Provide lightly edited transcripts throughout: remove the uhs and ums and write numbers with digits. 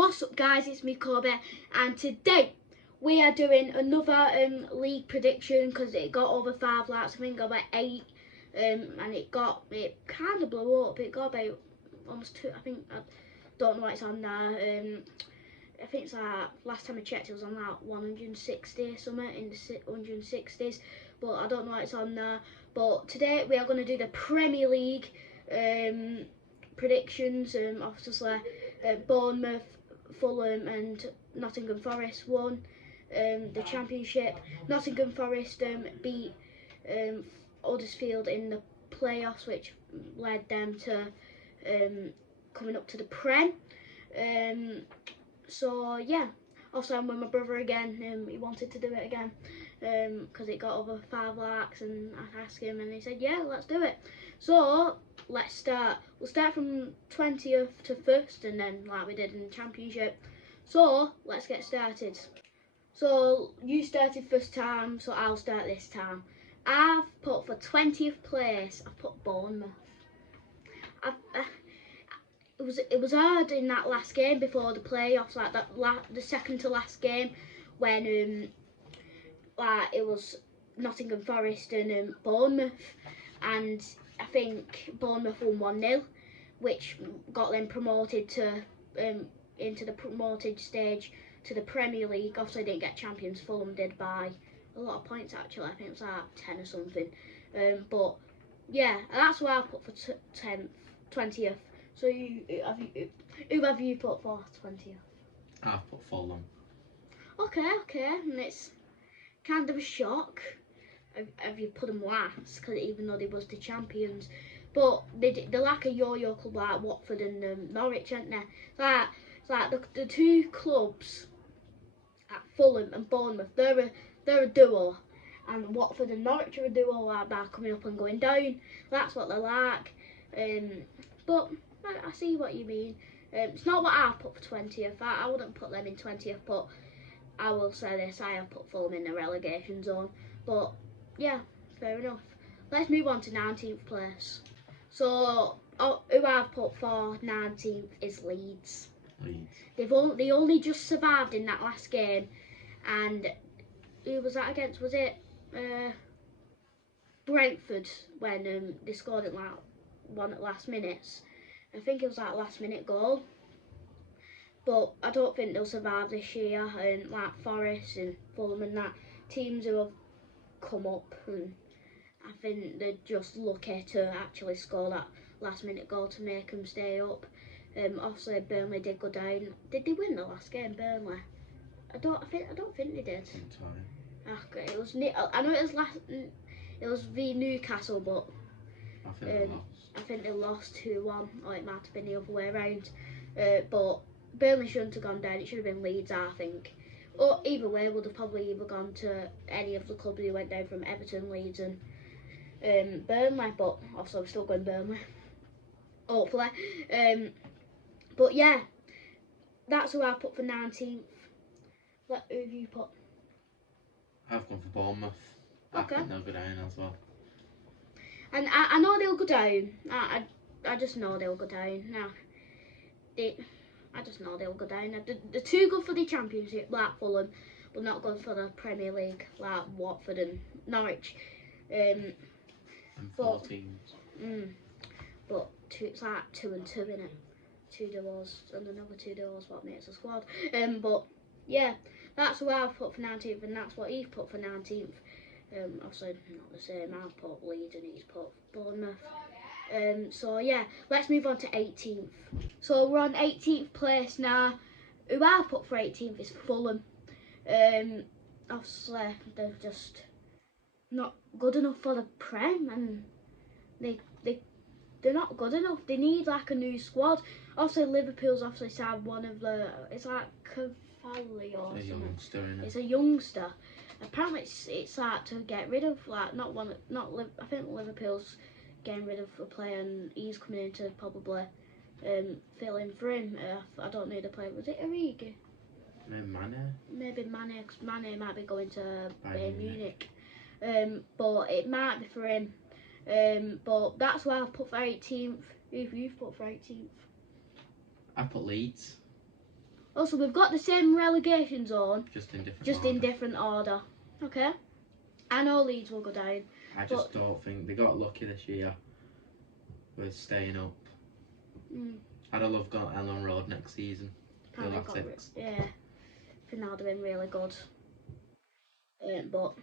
What's up guys, it's me Kobe, and today we are doing another league prediction because it got over 5 likes. I think it got about 8 and it kind of blew up. It got about almost 2, I don't know what it's on now. I think it's like, last time I checked it was on like 160 something, in the 160s, but I don't know what it's on now. But today we are going to do the Premier League predictions. Obviously Bournemouth, Fulham and Nottingham Forest won the championship. Nottingham Forest beat Huddersfield in the playoffs, which led them to coming up to the Prem. So yeah, also I'm with my brother again. He wanted to do it again because it got over 5 likes, and I asked him and he said yeah, let's do it. So let's start. We'll start from 20th to 1st, and then like we did in the championship. So let's get started. So you started first time, so I'll start this time. I've put for 20th place, I've put Bournemouth. It was hard in that last game before the playoffs, like the second to last game, when like it was Nottingham Forest and Bournemouth, and I think Bournemouth won 1-0, which got them promoted to into the promoted stage to the Premier League. Obviously, they didn't get champions. Fulham did by a lot of points actually. I think it was like 10 or something. But yeah, that's what I put for 20th. So who have you put for 20th? I've put Fulham. Okay, and it's kind of a shock. Have you put them last? Because even though they was the champions, but they're like a yo-yo club like Watford and Norwich, aren't they? It's like the two clubs at Fulham and Bournemouth. They're a duo, and Watford and Norwich are a duo like that, coming up and going down. That's what they're like. But I see what you mean. It's not what I put for 20th. I wouldn't put them in 20th, but I will say this: I have put Fulham in the relegation zone. But yeah, fair enough. Let's move on to 19th place. So who I've put for 19th is Leeds. They only just survived in that last game, and who was that against? Was it Brentford, when they scored at like one at last minutes? I think it was like last minute goal. But I don't think they'll survive this year, and like Forest and Fulham and that, teams who have come up, and I think they're just lucky to actually score that last minute goal to make them stay up. Obviously Burnley did go down. Did they win the last game, Burnley? I don't think they did. Okay, it was. I know it was v Newcastle, but I think they lost 2-1, or it might have been the other way around. But Burnley shouldn't have gone down. It should have been Leeds, I think. Or either way, would have probably either gone to any of the clubs who went down from Everton, Leeds, and Burnley. But also, we're still going Burnley, hopefully. But yeah, that's who I put for 19th. Who have you put? I've gone for Bournemouth. Okay. I think they'll go down as well. And I know they'll go down. I just know they'll go down. I just know they'll go down. They're too good for the Championship, like Fulham, but not good for the Premier League, like Watford and Norwich. And 4 teams. But it's like 2 and 2, innit? 2 duos and another 2 duos, what makes a squad. But yeah, that's what I've put for 19th, and that's what he's put for 19th. Obviously not the same. I've put Leeds and he's put Bournemouth. So yeah, let's move on to 18th. So we're on 18th place now. Who I've put for 18th is Fulham. Obviously they're just not good enough for the Prem, and they're not good enough. They need like a new squad. Also, Liverpool's obviously signed one of the. It's like Cavalli or something. It's a youngster. Apparently, it's like to get rid of like I think Liverpool's getting rid of a player, and he's coming in to probably fill in for him. I don't know the player. Was it Origi? Maybe Mane. Maybe Mane. Cause Mane might be going to Bayern Munich. But it might be for him. But that's why I've put for 18th. Who have you put for 18th? I put Leeds. Also, we've got the same relegation zone, Just in different just order. in different order. Okay. I know Leeds will go down. I just don't think they got lucky this year with staying up. I'd have loved got Ellen Road next season. Yeah, I think that would have been really good. But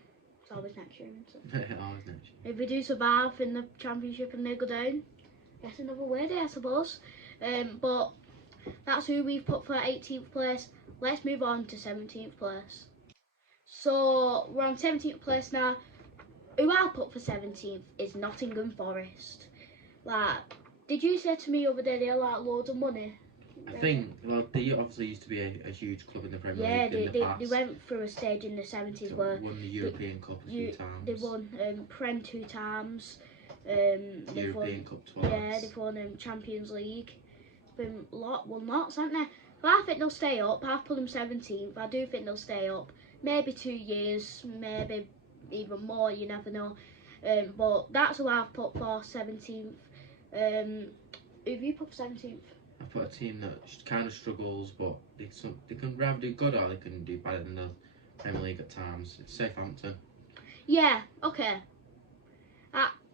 it's always next year, isn't it? Always next year. If we do survive in the championship and they go down, guess another way there, I suppose. But that's who we've put for 18th place. Let's move on to 17th place. So we're on 17th place now. Who I put for 17th is Nottingham Forest. Like, did you say to me over there they had like loads of money? I think, well, they obviously used to be a huge club in the Premier League in the past. They went through a stage in the 70s where won the European Cup a few times. They won Prem 2 times. European Cup twice. Yeah, they've won Champions League. Been won lots, haven't they? But I think they'll stay up. I've put them 17th. I do think they'll stay up. Maybe 2 years, maybe even more. You never know. But that's who I've put for 17th. Who have you put for 17th? I put a team that kind of struggles, but they can rather do good or they can do better than the Premier League at times. It's Southampton. Yeah, okay.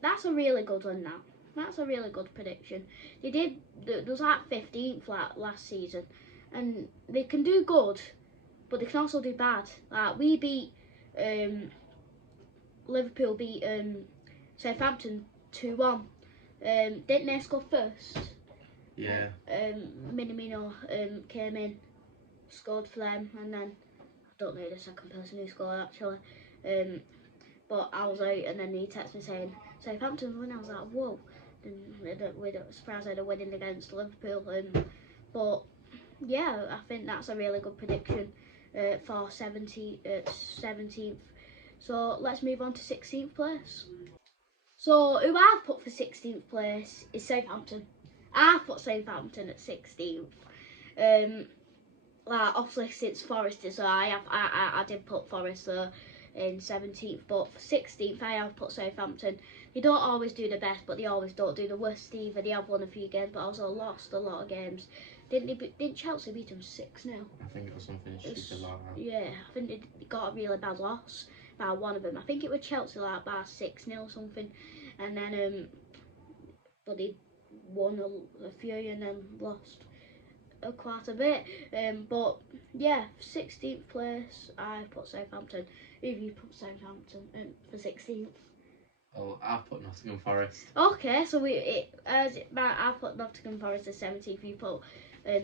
That's a really good one now. That's a really good prediction. There was like 15th last season, and they can do good, but they can also do bad. Like we beat Liverpool beat Southampton 2-1. Didn't they score first? Yeah. Minamino came in, scored for them, and then I don't know the second person who scored actually. But I was out, and then he texted me saying Southampton won. I was like, whoa! And we're surprised they're winning against Liverpool. But yeah, I think that's a really good prediction for 17th. So let's move on to 16th place. So who I've put for 16th place is Southampton. I've put Southampton at 16th. Like obviously since Forest is I did put Forest there in 17th, but for 16th I have put Southampton. They don't always do the best, but they always don't do the worst either. They have won a few games, but also lost a lot of games. Didn't Chelsea beat them 6-0? I think it was something stupid like that. Yeah, I think they got a really bad loss by one of them. I think it was Chelsea like by 6-0 or something, and then but they won a few and then lost quite a bit. But yeah, 16th place I put Southampton. Who have you put Southampton for 16th? Oh, I've put Nottingham Forest. Okay, so I put Nottingham Forest as 17th. You put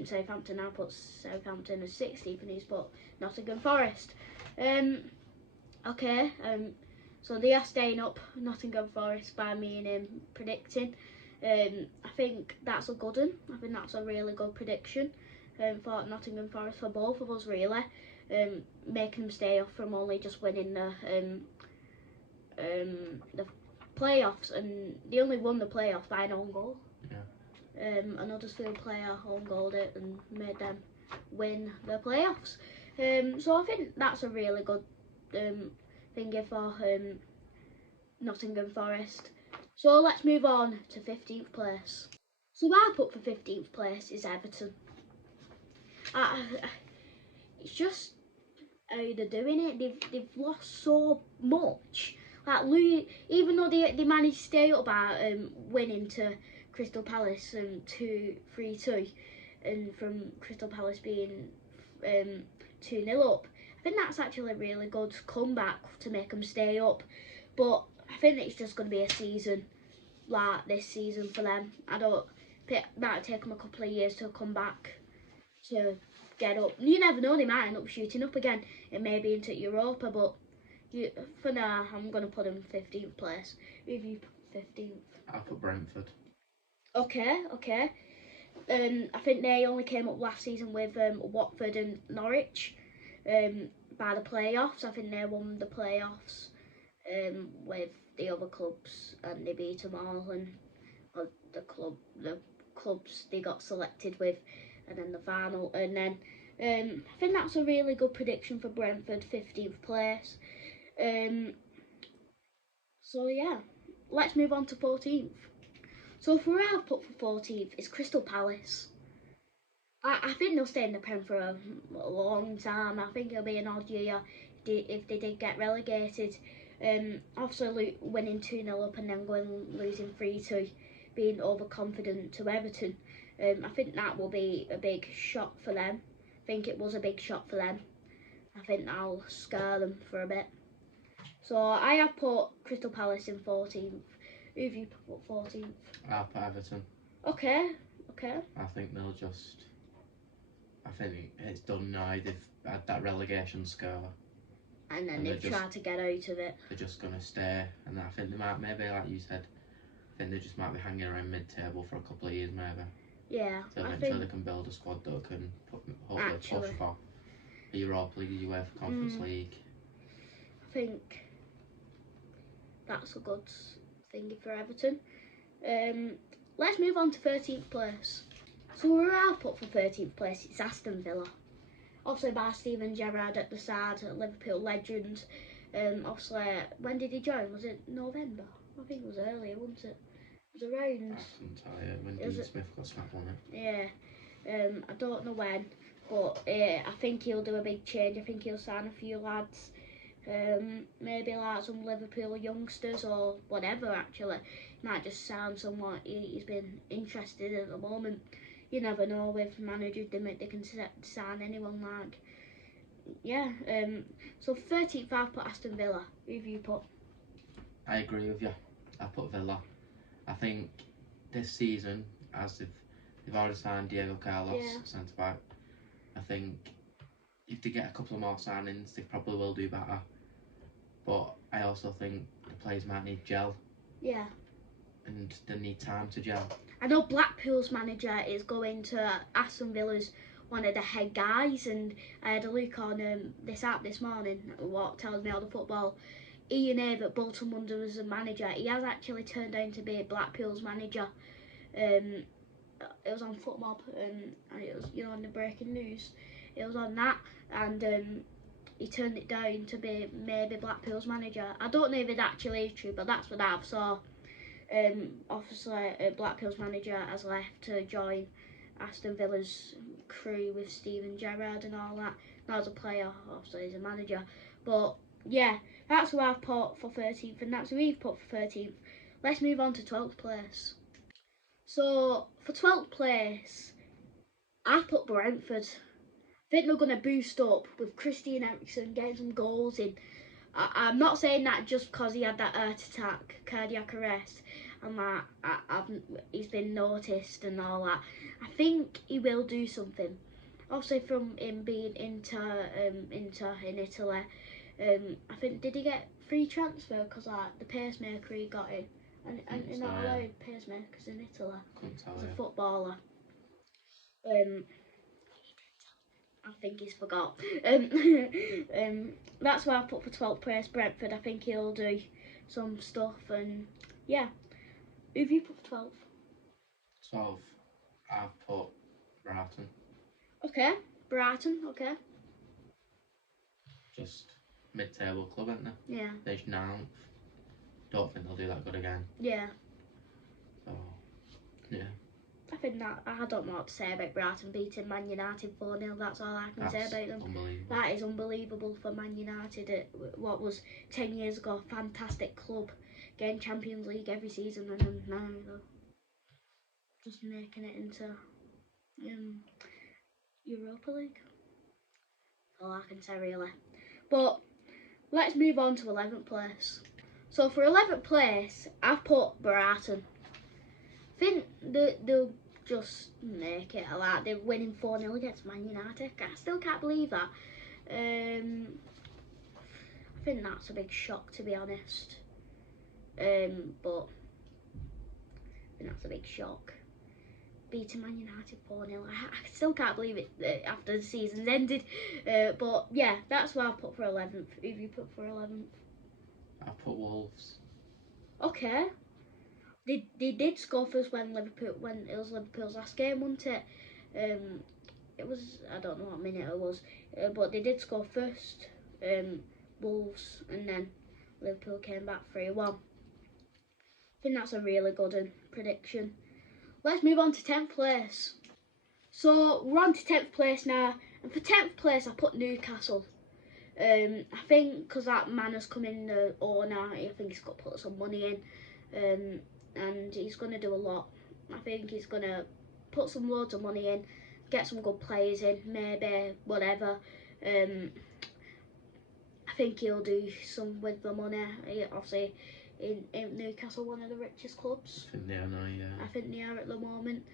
Southampton. I put Southampton as 16th, and he's put Nottingham Forest. Okay. So they are staying up. Nottingham Forest by me and him predicting. I think that's a good one. I think that's a really good prediction for Nottingham Forest, for both of us really. Making them stay off from only just winning the playoffs, and they only won the playoffs by an own goal. Yeah. An Huddersfield player own goaled it and made them win the playoffs. So I think that's a really good thing for Nottingham Forest. So let's move on to 15th place. So what I put for 15th place is Everton. It's just how they're doing it. They've lost so much. Like even though they managed to stay up by winning to Crystal Palace 3-2, and from Crystal Palace being 2-0 up. I think that's actually a really good comeback to make them stay up. But I think it's just going to be a season like this season for them. It might take them a couple of years to come back to get up. You never know, they might end up shooting up again and maybe into Europa, but for now I'm going to put them 15th place. Who have you put 15th? I'll put Brentford. Okay. I think they only came up last season with Watford and Norwich by the playoffs. I think they won the playoffs with the other clubs, and they beat them all, and the clubs they got selected with, and then the final, and then I think that's a really good prediction for Brentford, 15th place. So yeah, let's move on to 14th. So for who I've put for 14th is Crystal Palace. I think they'll stay in the Prem for a long time. I think it'll be an odd year if they did get relegated. Obviously winning 2-0 up and then losing 3-2, being overconfident to Everton. I think that will be a big shock for them. I think it was a big shock for them. I think that'll scare them for a bit. So I have put Crystal Palace in 14th. Who have you put 14th? I'll put Everton. Okay. I think they'll just... I think it's done now. They've had that relegation scare. And then they've tried to get out of it. They're just going to stay. And I think they might, maybe like you said, I think they just might be hanging around mid-table for a couple of years maybe. Yeah. So eventually they can build a squad that can hopefully push for the Europa League, UEFA Conference League. I think that's a good thing for Everton. Let's move on to 13th place. So where I've put for 13th place, it's Aston Villa. Obviously by Steven Gerrard at the side, Liverpool legend. Obviously, when did he join? Was it November? I think it was earlier, wasn't it? It was around... I couldn't tell you when Dean Smith got snapped on it. Yeah. I don't know when, but I think he'll do a big change. I think he'll sign a few lads. Maybe like some Liverpool youngsters or whatever actually. He might just sign someone he's been interested in at the moment. You never know with managers, they can sign anyone like. Yeah, so 13th I've put Aston Villa. Who have you put? I agree with you. I put Villa. I think this season, as they've already signed Diego Carlos, centre back, I think if they get a couple of more signings, they probably will do better. But I also think the players might need gel. Yeah. And they need time to gel. I know Blackpool's manager is going to Aston Villa's one of the head guys, and I had a look on this app this morning, what tells me all the football. Ian Ave at Bolton Wanderers as a manager. He has actually turned out to be Blackpool's manager. It was on Footmob, and it was, you know, on the breaking news. It was on that, and he turned it down to be maybe Blackpool's manager. I don't know if it actually is true, but that's what I've saw. Obviously, Blackpool's manager has left to join Aston Villa's crew with Steven Gerrard and all that. Not as a player, obviously as a manager. But yeah, that's who I've put for 13th, and that's who we've put for 13th. Let's move on to 12th place. So for 12th place, I put Brentford. I think they're going to boost up with Christian Eriksen getting some goals in. I'm not saying that just because he had that heart attack, cardiac arrest, and that he's been noticed and all that. I think he will do something. Obviously, from him being Inter in Italy, I think, did he get free transfer because like the pacemaker he got in, and you're not allowed pacemakers in Italy as a footballer. I think he's forgot. That's why I put for 12th place Brentford. I think he'll do some stuff, and yeah. Who have you put for 12th? 12th, I've put Brighton. Okay, Brighton, okay. Just mid-table club, aren't they? Yeah. They're 9th. Don't think they'll do that good again. Yeah. So, yeah. I think that, I don't know what to say about Brighton beating Man United 4-0. That's all I can say about them. Unbelievable. That is unbelievable for Man United. What was 10 years ago, a fantastic club, getting Champions League every season, and then now they're just making it into Europa League. That's all I can say really. But let's move on to 11th place. So for 11th place, I've put Brighton. I think they'll just make it. Like they're winning 4-0 against Man United. I still can't believe that. I think that's a big shock, to be honest. But I think that's a big shock. Beating Man United 4-0. I still can't believe it after the season's ended. But yeah, that's what I put for 11th. Who have you put for 11th? I put Wolves. Okay. They did score first when it was Liverpool's last game, wasn't it? It was, I don't know what minute it was, but they did score first, Wolves, and then Liverpool came back 3-1. I think that's a really good prediction. Let's move on to 10th place. So we're on to 10th place now, and for 10th place I put Newcastle. I think because that man has come in, the owner, I think he's got to put some money in, and he's going to do a lot. I think he's going to put some loads of money in, get some good players in, maybe, whatever. I think he'll do some with the money. Obviously, in Newcastle, one of the richest clubs. I think they are now, yeah. I think they are at the moment.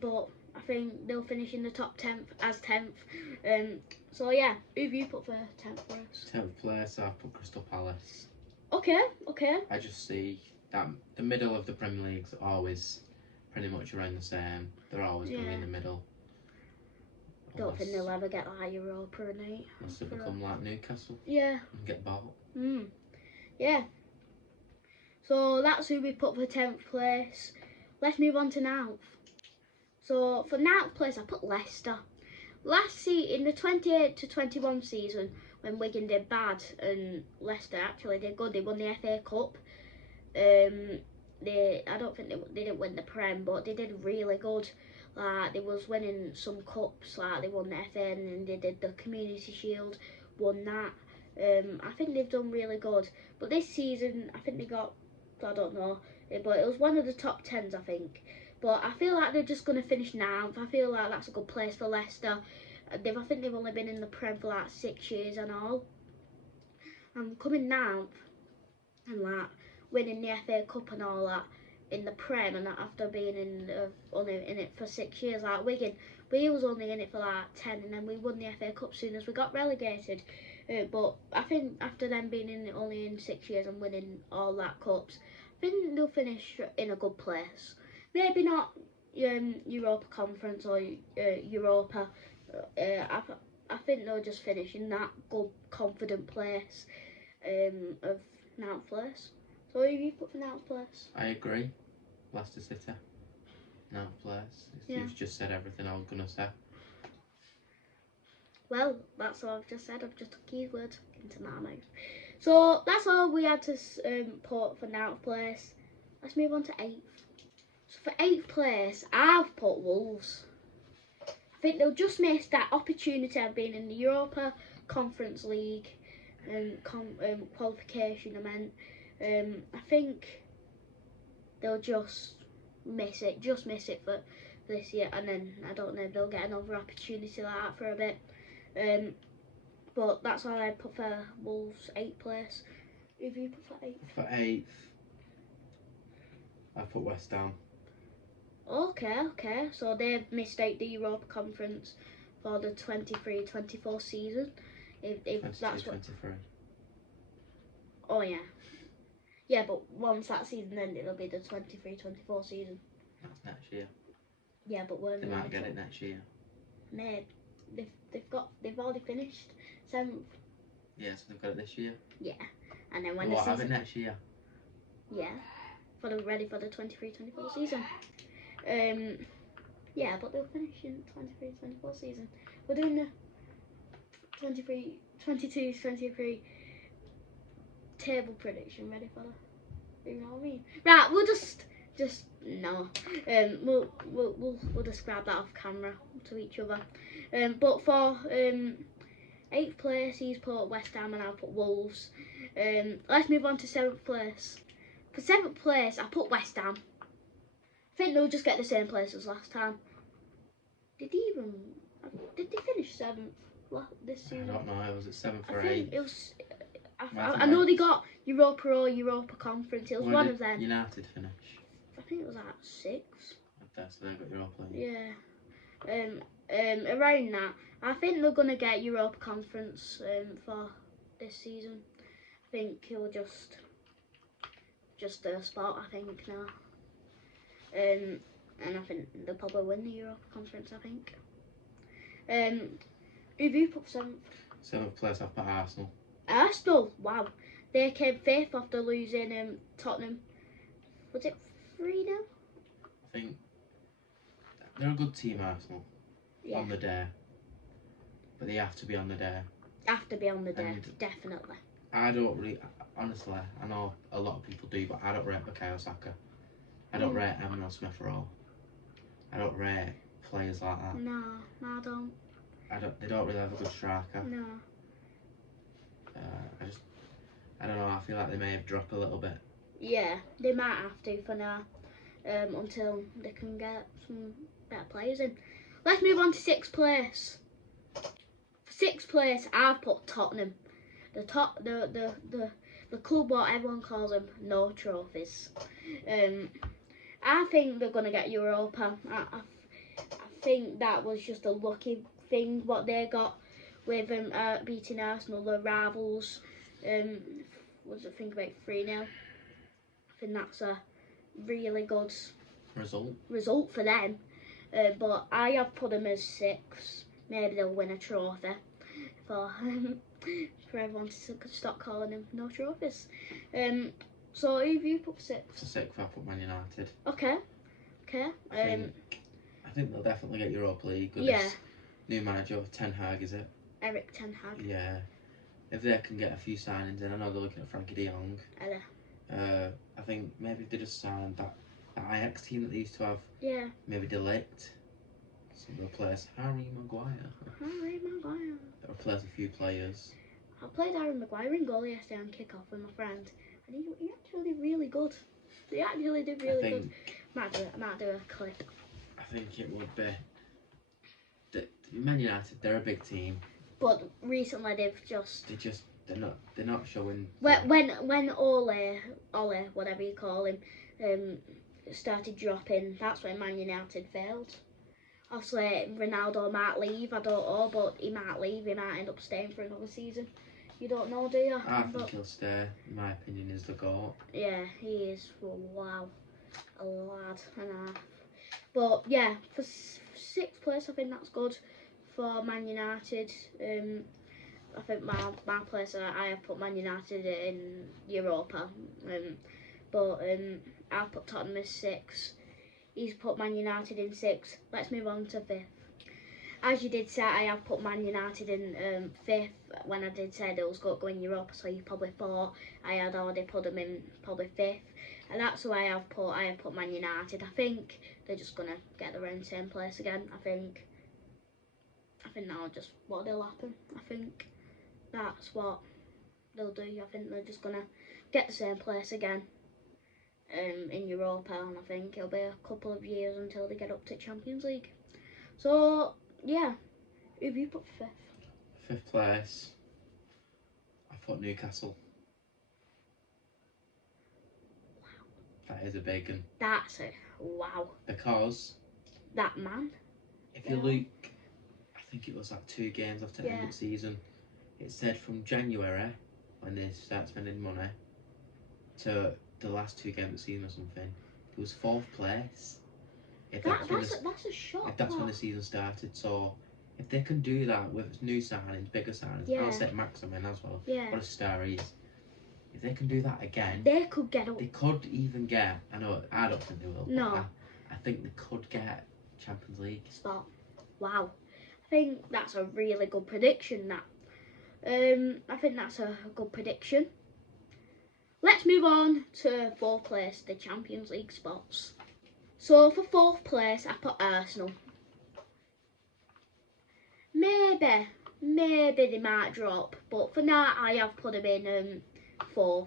But I think they'll finish in the top 10th as 10th. So yeah, who have you put for 10th place? 10th place, I've put Crystal Palace. Okay. I just see that the middle of the Premier League's always pretty much around the same. They're always going to be in the middle. Don't think they'll ever get like Europa or anything. Unless they become like Newcastle. Yeah. And get bought. Yeah. So that's who we put for 10th place. Let's move on to 9th. So for 9th place, I put Leicester. In the 28 to 21 season, when Wigan did bad and Leicester actually did good, they won the FA Cup. I don't think they didn't win the Prem, but they did really good. Like they was winning some cups, like they won the FA and then they did the Community Shield, won that. I think they've done really good. But this season, I think they got, I don't know, but it was one of the top 10s, I think. But I feel like they're just going to finish 9th. I feel like that's a good place for Leicester. I think they've only been in the Prem for like 6 years and all. And coming 9th and like winning the FA Cup and all that in the Prem, and after being only in it for 6 years, like Wigan, we was only in it for like 10, and then we won the FA Cup soon as we got relegated. But I think after them being in it only in 6 years and winning all that cups, I think they'll finish in a good place. Maybe not Europa Conference or Europa. I think they'll just finish in that good, confident place of 9th place. So who have you put for 9th place? I agree. Leicester City. 9th place. You've just said everything I was going to say. Well, that's all I've just said. I've just took his words into my mouth. So that's all we had to put for 9th place. Let's move on to 8th. So for 8th place, I've put Wolves. I think they'll just miss that opportunity of being in the Europa Conference League qualification. I think they'll just miss it for this year, and then I don't know if they'll get another opportunity like that for a bit. But that's all I put for Wolves 8th place. Who have you put for 8th? For 8th, I put West Ham. Okay. So they've missed out the Europa Conference for the 23-24 season. If that's what. 23. Oh yeah. Yeah, but once that season ends, it'll be the 23-24 season. That's next year. Yeah, but they might get it next year. Mate, they've already finished 7th. Yeah, so they've got it this year. Yeah, and then when they'll have it next year. Yeah, ready for the 23-24 season. Yeah, but they'll finish in 23-24 season. We're doing the 22-23 table prediction. Ready for that? You know what I mean? Right, we'll just no. We'll describe that off camera to each other. But for 8th place, he's put West Ham and I'll put Wolves. Let's move on to 7th place. For 7th place, I put West Ham. I think they'll just get the same place as last time. Did they finish 7th this season? I don't know. Was it 7th or 8th? I think it was. I know they got Europa or Europa Conference. It was one of them. United finish? I think it was at 6. So they got Europa. Yeah. Around that, I think they're gonna get Europa Conference for this season. I think he'll just a spot. I think now. And I think they'll probably win the Europa Conference. I think. Who have you put 7th? 7th place, I've put Arsenal. Arsenal, wow. They came 5th after losing Tottenham. Was it 3-0? I think they're a good team, Arsenal. Yeah. On the day. But they have to be on the day. Have to be on the day, definitely. I don't really, honestly, I know a lot of people do, but I don't rate Bukayo Saka. I don't rate Emmanuel Smith-Rowe. I don't rate players like that. No, I don't. They don't really have a good striker. No. I don't know. I feel like they may have dropped a little bit. Yeah, they might have to for now, until they can get some better players in. Let's move on to 6th place. For 6th place, I've put Tottenham. The club, what everyone calls them, no trophies. I think they're gonna get Europa. I think that was just a lucky thing what they got with beating Arsenal, the rivals. What does it think about 3-0? I think that's a really good result for them. But I have put them as 6. Maybe they'll win a trophy for everyone to stop calling them no trophies. So who have you put for 6th? For 6th, I put Man United. Okay. I think they'll definitely get Europa League with Yeah. this new manager, Ten Hag, is it? Eric Ten Hag. Yeah. If they can get a few signings in, I know they're looking at Frankie de Jong. I think maybe if they just signed that Ajax team that they used to have. Yeah. Maybe Delict. So replace Harry Maguire. Replace a few players. I played Harry Maguire in goal yesterday on kick-off with my friend, and he actually did really good. He actually did really good. Might do a clip. I think it would be. Man United, they're a big team. But recently they're not showing. When Ole, whatever you call him, started dropping, that's when Man United failed. Obviously, Ronaldo might leave, I don't know, but he might leave, he might end up staying for another season. You don't know, do you? I think he'll stay, in my opinion, is the GOAT. Yeah, he is, wow, a lad and a half. But yeah, for 6th place, I think that's good for Man United. I think my place, I have put Man United in Europa. But I've put Tottenham as 6. He's put Man United in 6. Let's move on to 5th. As you did say, I have put Man United in 5th when I did say they was going to Europa, so you probably thought I had already put them in probably 5th. And that's why I have put Man United. I think they're just going to get around the same place again. I think that'll just what will happen. I think that's what they'll do. I think they're just going to get the same place again. In Europa, and I think it'll be a couple of years until they get up to Champions League. So yeah, who have you put 5th? 5th place, I put Newcastle. Wow. That is a big one. That's a wow. Because that man. If you look, I think it was like 2 games after the end of the season. It said from January when they start spending money to the last 2 games of the season or something, it was 4th place. That's a shock. If that's when the season started, so if they can do that with new signings, bigger signings, I'll set Maximin as well. Yeah. What a star he is. If they can do that again, they could get up. They could even get. I don't think they will. No. I think they could get Champions League spot. Wow. I think that's a really good prediction. I think that's a good prediction. Let's move on to 4th place, the Champions League spots. So for 4th place, I put Arsenal. Maybe they might drop, but for now I have put them in 4th.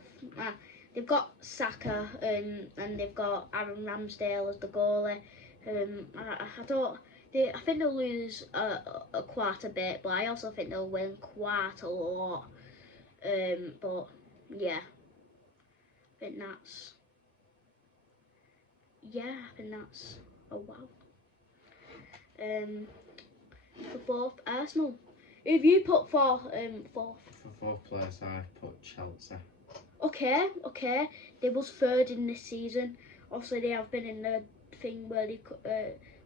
They've got Saka and they've got Aaron Ramsdale as the goalie. I think they'll lose quite a bit, but I also think they'll win quite a lot. But yeah. I think that's oh wow. For 4th, Arsenal. Who have you put for 4th? For 4th place, I put Chelsea. Okay. They was 3rd in this season. Obviously, they have been in the thing where they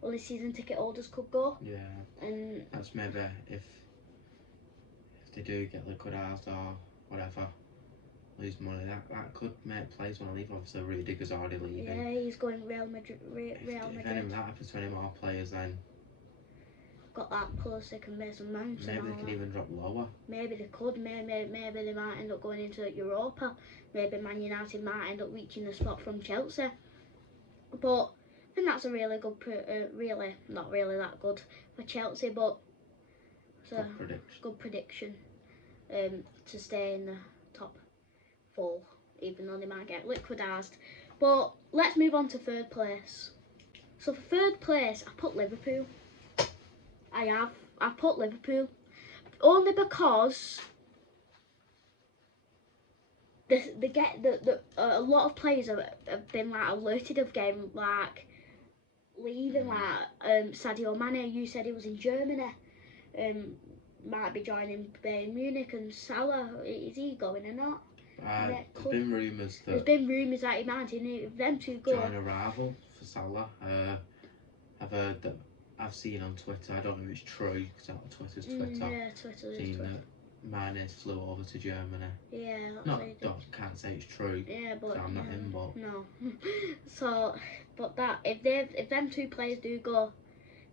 only season ticket holders could go. Yeah. And that's maybe if they do get liquidized or whatever. Lose money, that could make players want to leave. Obviously, Rudiger's already leaving. Yeah, he's going Real Madrid. If that happens to any more players, then got that Pulisic and Mason Mount. Maybe they can even drop lower. Maybe they could. Maybe they might end up going into Europa. Maybe Man United might end up reaching the spot from Chelsea. But think that's a really good, really not really that good for Chelsea, but it's a good prediction to stay in the top 4, even though they might get liquidised. But let's move on to 3rd place. So for 3rd place, I put Liverpool. I've put Liverpool only because they get a lot of players have been like alerted of game like leaving, like Sadio Mane. You said he was in Germany. Might be joining Bayern Munich, and Salah, is he going or not? There's been rumours that. There's been rumours that he might. If them two go. Join a rival for Salah. I've heard that. I've seen on Twitter. I don't know if it's true because Twitter's Twitter. Yeah, Twitter is seen Twitter. That Mane flew over to Germany. Yeah, Can't say it's true. Yeah, but I'm not him, but no. So, but that if them 2 players do go,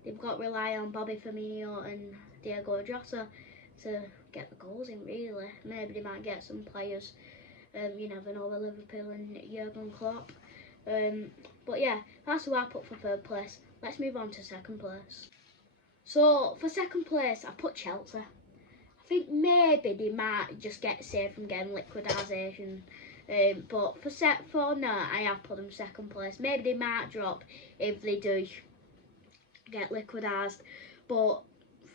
they've got to rely on Bobby Firmino and Diego Jota to get the goals in. Really, maybe they might get some players. You never know with Liverpool and Jurgen Klopp. But yeah, that's who I put for 3rd place. Let's move on to 2nd place. So for 2nd place, I put Chelsea. I think maybe they might just get saved from getting liquidisation. But for now, I have put them 2nd place. Maybe they might drop if they do get liquidised. But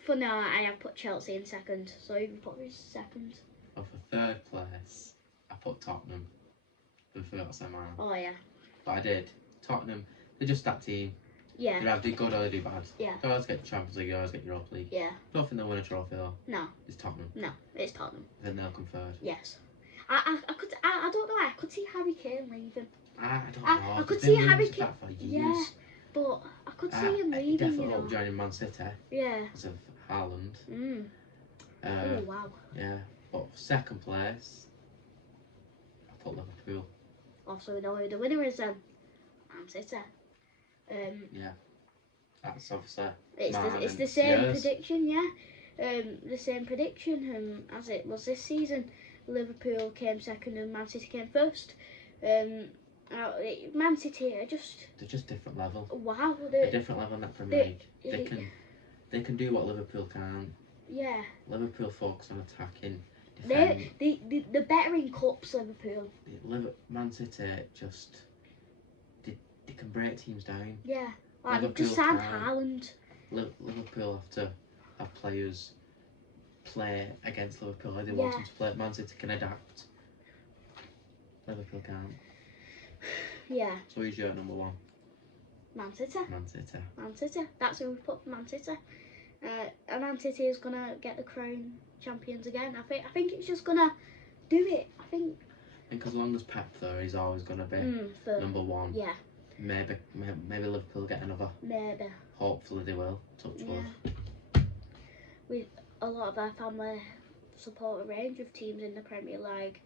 for now, I have put Chelsea in 2nd. So you put me 2nd. Well, for 3rd place, I put Tottenham. I forgot to say mine. Oh yeah. But I did. Tottenham, they're just that team. Yeah. They either do good or they do bad. Yeah. They always get Champions League, they always get Europa League. Yeah. Don't think they'll win a trophy though. No. It's Tottenham. No, it's Tottenham. Then they'll come 3rd. Yes. I don't know. I could see Harry Kane leaving. I don't know. I could see Harry Kane. For years. Yeah. But I could see him leaving. He definitely you know. won't join Man City. Yeah. Because of Haaland. Oh wow. Yeah. But for 2nd place, I put Liverpool. Also, we know who the winner is. Man City. Yeah. That's obviously. It's the same prediction, yeah. The same prediction as it was this season. Liverpool came 2nd and Man City came 1st. Man City are they're just different level. Wow, they're different level in that Premier League. They can do what Liverpool can't. Yeah. Liverpool focus on attacking. They're better in cups, Liverpool. Man City just they can break teams down. Yeah. Like they've just signed Haaland. Liverpool have to have players play against Liverpool like they want them to play. Man City can adapt. Liverpool can't. Yeah. So who's your number 1? Man City. Man City. Man City. That's who we put for Man City. And Man City is gonna get the crown champions again. I think it's just gonna do it. I think as long as Pep there, he's always gonna be number 1. Yeah. Maybe Liverpool get another. Maybe. Hopefully they will. Touch wood. A lot of our family support a range of teams in the Premier League.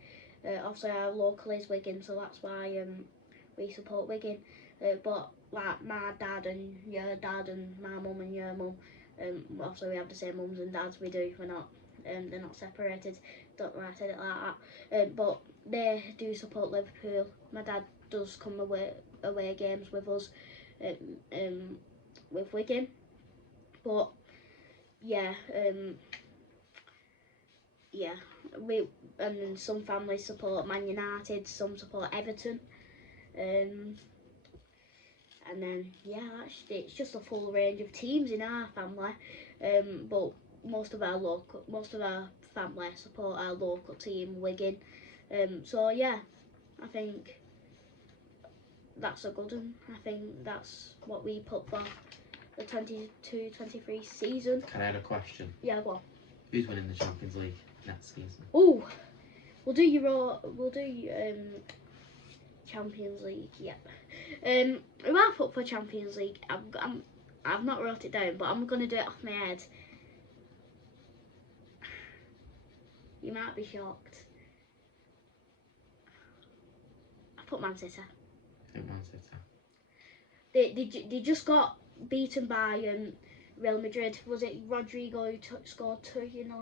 Obviously our local is Wigan, so that's why we support Wigan. But like my dad and your dad and my mum and your mum, obviously we have the same mums and dads. We do. We're not. They're not separated. Don't know why I said it like that. But they do support Liverpool. My dad does come away games with us, with Wigan. But yeah, and then some families support Man United, some support Everton, and then it's just a full range of teams in our family. But most of our family support our local team, Wigan. So yeah, I think that's a good one. I think that's what we put for the 22-23 season. Can I add a question? Yeah, go on. Who's winning the Champions League next season? Oh, we'll do Champions League. Yep. Who I put for Champions League? I've not wrote it down, but I'm gonna do it off my head. You might be shocked. I put Man City. I think Man City. They just got beaten by Real Madrid. Was it Rodrigo who scored 2 in the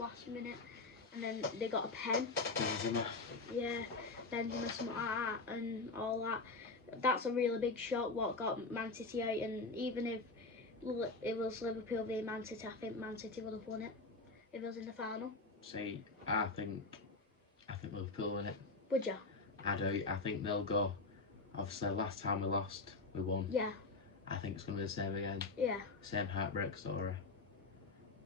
last minute, and then they got a pen. Benzema. Yeah, Benzema, something like that, and all that. that's a really big shock what got Man City out, and even if it was Liverpool v Man City, I think Man City would have won it if it was in the final. See, I think Liverpool win it. Would you? I do. I think they'll go. Obviously, last time we lost, we won. Yeah. I think it's going to be the same again. Yeah. Same heartbreak story.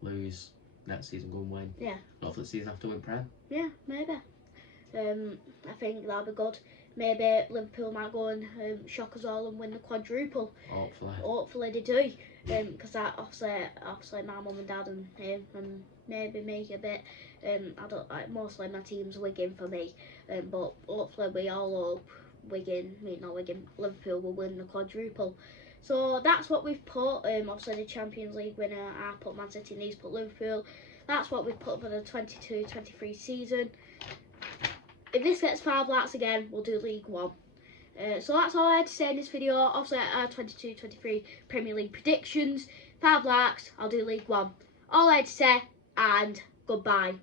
Lose next season, go and win. Yeah. Hopefully, the season after win Prem. Yeah, maybe. I think that'll be good. Maybe Liverpool might go and shock us all and win the quadruple. Hopefully they do. Because obviously my mum and dad and maybe me a bit. I don't like, mostly my team's Wigan for me. But hopefully we all hope Liverpool will win the quadruple. So that's what we've put. Obviously the Champions League winner, I put Man City, and he's put Liverpool. That's what we've put for the 22-23 season. If this gets 5 likes again, we'll do League 1. So that's all I had to say in this video. Obviously, our 22-23 Premier League predictions. 5 likes, I'll do League 1. All I had to say, and goodbye.